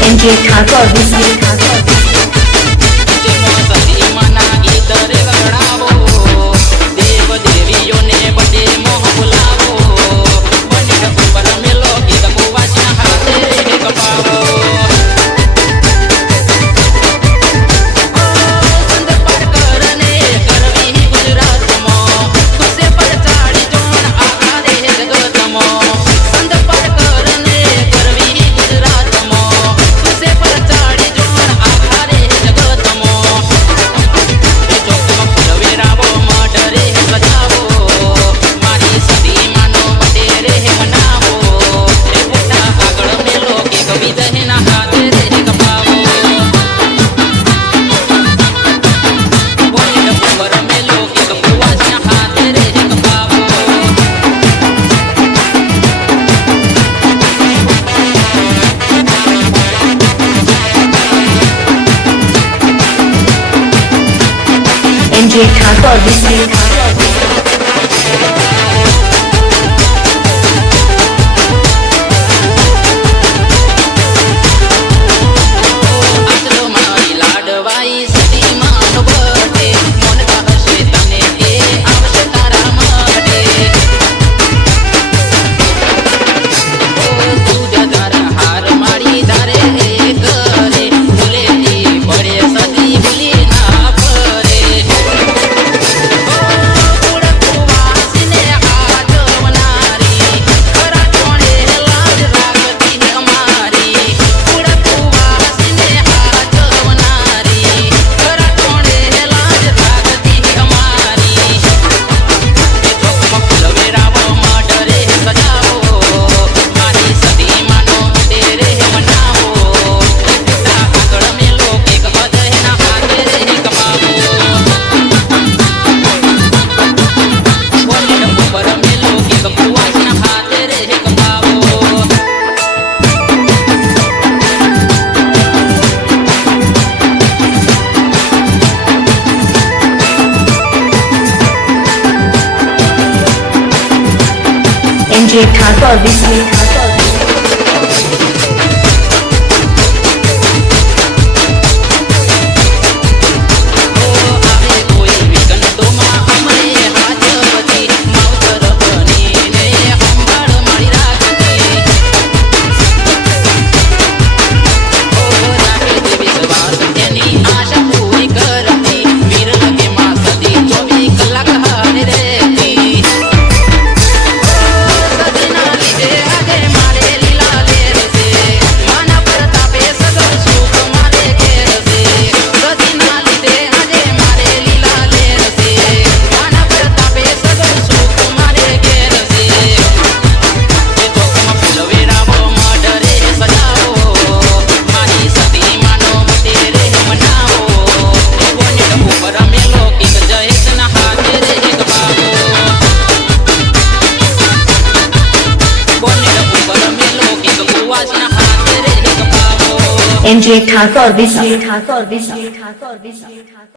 Thank you, Kako, this is Kako. J. Cut or Disney DJ Cat, obviously. M Thakur और विशाल ठाकुर और विशाल ठाकुर और विशाल